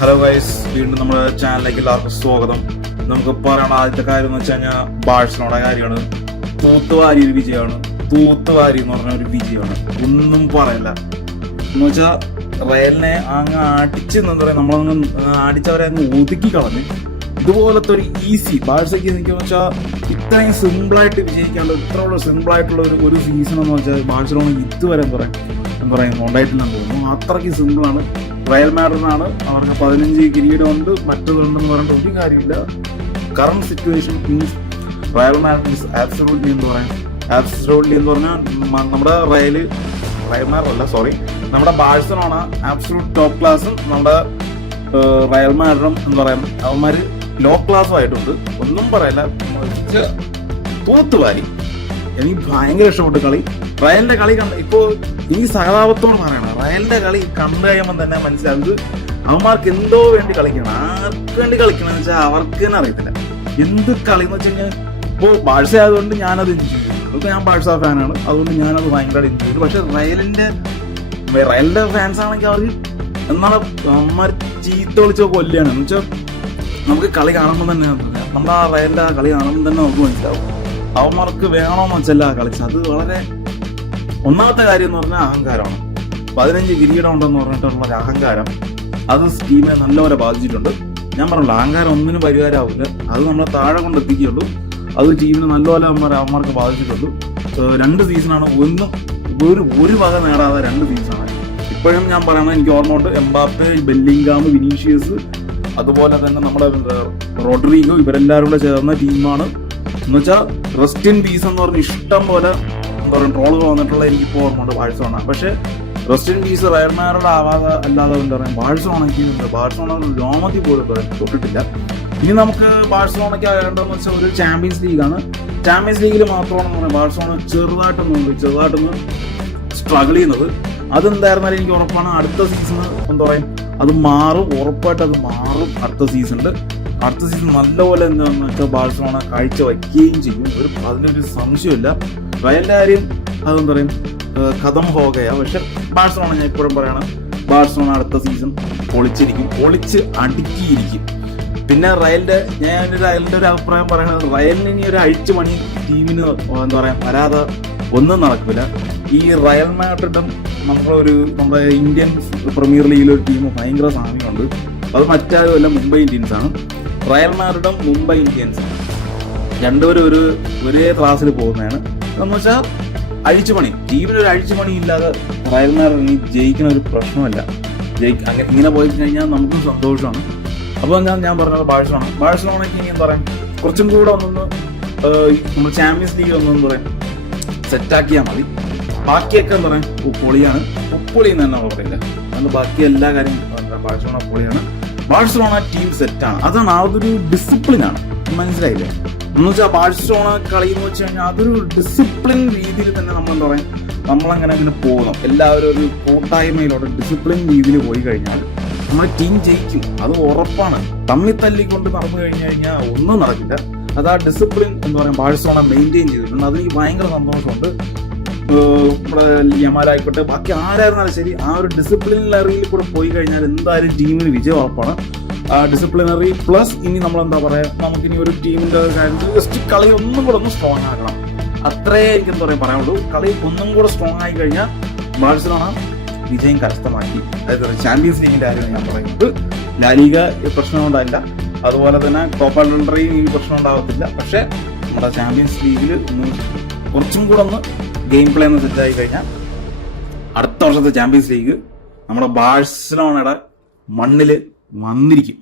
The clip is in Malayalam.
ഹലോ ഗൈസ്, വീണ്ടും നമ്മുടെ ചാനലിലേക്ക് എല്ലാവർക്കും സ്വാഗതം. നമുക്ക് പറയണ ആദ്യത്തെ കാര്യം എന്ന് വെച്ച് കഴിഞ്ഞാൽ ബാഴ്സലോണ കാര്യമാണ്. തൂത്തുവാരി ഒരു വിജയമാണ്. തൂത്തുവാരി എന്ന് പറഞ്ഞ ഒരു വിജയമാണ്, ഒന്നും പറയില്ല. എന്ന് വെച്ചാൽ റയലിനെ അങ്ങ് അടിച്ച് എന്താ പറയുക, നമ്മളങ്ങ് അടിച്ചവരെ അങ്ങ് ഒതുക്കി കളഞ്ഞ്. ഇതുപോലത്തെ ഒരു ഈസി ബാഴ്സയ്ക്ക് എനിക്ക് വെച്ചാൽ ഇത്രയും സിമ്പിളായിട്ട് വിജയിക്കാനുള്ള ഇത്രയുള്ള സിമ്പിളായിട്ടുള്ള ഒരു സീസൺ എന്ന് വെച്ചാൽ ബാഴ്സലോണ ഇതുവരെ എന്താ പറയുക ഉണ്ടായിട്ടില്ലെന്ന് തോന്നുന്നു. അത്രയ്ക്ക് സിമ്പിളാണ്. റയൽ മാഡ്രിഡിനാണ് അവർക്ക് 15 കിരീടമുണ്ട്, മറ്റതുണ്ടെന്ന് പറഞ്ഞിട്ട് ഒരു കാര്യമില്ല. Current situation means Real Madrid is absolutely എന്ന് പറഞ്ഞാൽ നമ്മുടെ റയൽ മാഡ്രിഡല്ല, സോറി, നമ്മുടെ ബാഴ്സലോണ ആബ്സല്യൂട്ട് ടോപ്പ് ക്ലാസ്സും നമ്മുടെ റയൽ മാഡ്രിഡും എന്താ പറയുക അവന്മാര് ലോ ക്ലാസ്സും ആയിട്ടുണ്ട്. ഒന്നും പറയില്ല, തൂത്തുവാരി. എനിക്ക് ഭയങ്കര ഇഷ്ടപ്പെട്ടു കളി. റയലിന്റെ കളി ഇപ്പോ ഈ സഹതാപത്തോട് പറയണം, റയലിന്റെ കളി കണ്ടു കഴിയുമ്പോൾ തന്നെ മനസ്സിലാകുന്നത് അവന്മാർക്ക് എന്തോ വേണ്ടി കളിക്കണം. ആർക്ക് വേണ്ടി കളിക്കണം എന്ന് വെച്ചാൽ അവർക്ക് തന്നെ അറിയത്തില്ല എന്ത് കളി എന്ന് വെച്ച് കഴിഞ്ഞാൽ. ഇപ്പോൾ ബാഴ്സ ആയതുകൊണ്ട് ഞാനത് എൻജോയ് ചെയ്തു. ഇപ്പൊ ഞാൻ ബാഴ്സ ഫാനാണ്, അതുകൊണ്ട് ഞാനത് ഭയങ്കരമായിട്ട് എൻജോയ് ചെയ്തു. പക്ഷെ റയലിന്റെ ഫാൻസ് ആണെങ്കിൽ അവർ എന്താണ് അവന്മാർ ചീത്ത വിളിച്ചോ കൊല്ലാണ്. എന്ന് വെച്ചാൽ നമുക്ക് കളി കാണുമ്പോൾ തന്നെ നമ്മുടെ ആ റയലിന്റെ കളി കാണുമ്പോൾ തന്നെ നമുക്ക് മനസ്സിലാവും അവന്മാർക്ക് വേണമെന്ന് വെച്ചല്ല കളിച്ചത്. അത് വളരെ ഒന്നാമത്തെ കാര്യം എന്ന് പറഞ്ഞാൽ അഹങ്കാരമാണ്. 15 കിരീടം ഉണ്ടെന്ന് പറഞ്ഞിട്ടുള്ള ഒരു അഹങ്കാരം അത് ടീമിനെ നല്ലപോലെ ബാധിച്ചിട്ടുണ്ട്. ഞാൻ പറഞ്ഞല്ലോ, അഹങ്കാരം ഒന്നിനും പരിഹാരമാവില്ല, അത് നമ്മളെ താഴെ കൊണ്ട് എത്തിക്കുകയുള്ളൂ. അത് ടീമിന് നല്ലപോലെ അവന്മാർക്ക് ബാധിച്ചിട്ടുണ്ട്. 2 സീസണാണ്, ഒരു വക നേടാതെ 2 സീസണാണ്. ഇപ്പോഴും ഞാൻ പറയണത് എനിക്ക് ഓർമ്മ ഉണ്ട്, എംബാപ്പെ, ബെല്ലിംഗാം, വിനീഷ്യസ്, അതുപോലെ തന്നെ നമ്മുടെ റോഡ്രിഗോ, ഇവരെല്ലാവരും കൂടെ ചേർന്ന ടീമാണ്. എന്ന് വെച്ചാൽ റെസ്റ്റ് ഇൻ പീസ് എന്ന് പറഞ്ഞ് ഇഷ്ടം പോലെ എന്താ പറയുക ട്രോളുകൾ വന്നിട്ടുള്ള എനിക്കിപ്പോൾ ഓർമ്മയുണ്ട് ബാഴ്സലോണ. പക്ഷേ rest in peace Real Madrid ആവാതെ അല്ലാതെ എന്താ പറയുക ബാഴ്സലോണ രോമത്തിൽ പോലും തൊട്ടിട്ടില്ല. ഇനി നമുക്ക് ബാഴ്സലോണയ്ക്ക് വേണ്ടതെന്ന് വെച്ചാൽ ഒരു ചാമ്പ്യൻസ് ലീഗാണ്. ചാമ്പ്യൻസ് ലീഗിൽ മാത്രമാണെന്ന് പറഞ്ഞാൽ ബാഴ്സലോണ ചെറുതായിട്ടൊന്ന് സ്ട്രഗിൾ ചെയ്യുന്നത്. അതെന്തായിരുന്നാലും എനിക്ക് ഉറപ്പാണ് അടുത്ത സീസണ് എന്താ പറയുക അത് മാറും, ഉറപ്പായിട്ട് അത് മാറും. അടുത്ത സീസൺ നല്ലപോലെ എന്താണെന്ന് വെച്ചാൽ ബാഴ്സലോണ കാഴ്ച വയ്ക്കുകയും ചെയ്യും. അതിനൊരു സംശയമില്ല. റയലിന്റെ കാര്യം അതെന്താ പറയും കഥം ഹോകയാ. പക്ഷെ ബാഴ്സലോണ ഞാൻ ഇപ്പോഴും പറയണം, ബാഴ്സലോണ അടുത്ത സീസൺ പൊളിച്ച് അടുക്കിയിരിക്കും. പിന്നെ റയലിന്റെ ഒരു അഭിപ്രായം പറയുന്നത്, റയലിന് ഇനി ഒരു അഴിച്ചുപണി ടീമിന് എന്താ പറയാ വരാതെ ഒന്നും നടക്കില്ല. ഈ റയൽ മാഡ്രിഡും നമ്മുടെ ഇന്ത്യൻ പ്രീമിയർ ലീഗിലൊരു ടീം ഭയങ്കര സാമ്യമുണ്ട്. അത് മറ്റാരുമല്ല, മുംബൈ ഇന്ത്യൻസ് ആണ്. റയൽ മാഡ്രിഡും മുംബൈ ഇന്ത്യൻസും രണ്ടുപേരും ഒരേ ക്ലാസ്സിൽ പോകുന്നതാണ്. എന്ന് വെച്ചാൽ അഴിച്ചുപണി, ടീമിനൊരു അഴിച്ചുപണി ഇല്ലാതെ റയൽ മാഡ്രിഡ് ജയിക്കുന്ന ഒരു പ്രശ്നമല്ല. ഇങ്ങനെ പോയി കഴിഞ്ഞാൽ നമുക്കും സന്തോഷമാണ്. അപ്പോൾ ഞാൻ പറഞ്ഞത് ബാഴ്സലോണയ്ക്ക് ഇനി എന്താ പറയാം കുറച്ചും കൂടെ നമ്മൾ ചാമ്പ്യൻസ് ലീഗ് എന്താ പറയാം സെറ്റാക്കിയാൽ മതി. ബാക്കിയൊക്കെ എന്താ പറയുക പൊളിയാണ്. പൊളി എന്ന് തന്നെ പറയില്ല, അതുകൊണ്ട് ബാക്കി എല്ലാ കാര്യവും ബാഴ്സലോണ പൊളിയാണ്. ബാഴ്സലോണ ടീം സെറ്റാണ്. അതൊരു ഡിസിപ്ലിനാണ്, മനസ്സിലായില്ലേ? എന്ന് വെച്ചാൽ ബാഴ്സലോണ കളി എന്ന് വെച്ച് കഴിഞ്ഞാൽ അതൊരു ഡിസിപ്ലിൻ രീതിയിൽ തന്നെ നമ്മൾ എന്താ പറയുക നമ്മളങ്ങനെ പോകണം. എല്ലാവരും ഒരു കൂട്ടായ്മയിലോട്ട് ഡിസിപ്ലിൻ രീതിയിൽ പോയി കഴിഞ്ഞാൽ നമ്മുടെ ടീം ജയിക്കും, അത് ഉറപ്പാണ്. തല്ലിക്കൊണ്ട് നടന്നു കഴിഞ്ഞാൽ ഒന്നും നടക്കില്ല. അത് ആ ഡിസിപ്ലിൻ എന്താ പറയുക ബാഴ്സലോണ മെയിൻറ്റെയിൻ ചെയ്തിട്ടുണ്ട്. അത് എനിക്ക് ഭയങ്കര സന്തോഷമുണ്ട്. നമ്മുടെ യമാലായിക്കോട്ടെ ബാക്കി ആരായിരുന്നാലും ശരി, ആ ഒരു ഡിസിപ്ലിനറിയിൽ കൂടെ പോയി കഴിഞ്ഞാൽ എന്തായാലും ടീമിന് വിജയം ഉറപ്പാണ്. ആ ഡിസിപ്ലിനറി പ്ലസ് ഇനി നമ്മൾ എന്താ പറയുക നമുക്കിനി ഒരു ടീമിന്റെ കാര്യത്തിൽ ജസ്റ്റ് കളി ഒന്നും കൂടെ സ്ട്രോങ് ആക്കണം. അത്രേ എനിക്ക് എന്താ പറയുക പറയാനുള്ളൂ. കളി ഒന്നും കൂടെ സ്ട്രോങ് ആയി കഴിഞ്ഞാൽ ബാഴ്സലോണ വിജയം കരസ്ഥമാക്കി. അതായത് ചാമ്പ്യൻസ് ലീഗിന്റെ കാര്യമാണ് ഞാൻ പറയുന്നത്. ലാലിഗ പ്രശ്നം ഉണ്ടായില്ല, അതുപോലെ തന്നെ കോപ്പ ഡെൽ റേ ഈ പ്രശ്നം ഉണ്ടാകത്തില്ല. പക്ഷെ നമ്മുടെ ചാമ്പ്യൻസ് ലീഗിൽ കുറച്ചും കൂടെ ഗെയിം പ്ലേ സെറ്റായി കഴിഞ്ഞാൽ അടുത്ത വർഷത്തെ ചാമ്പ്യൻസ് ലീഗ് നമ്മുടെ ബാഴ്സലോണയുടെ മണ്ണിൽ വന്നിരിക്കും.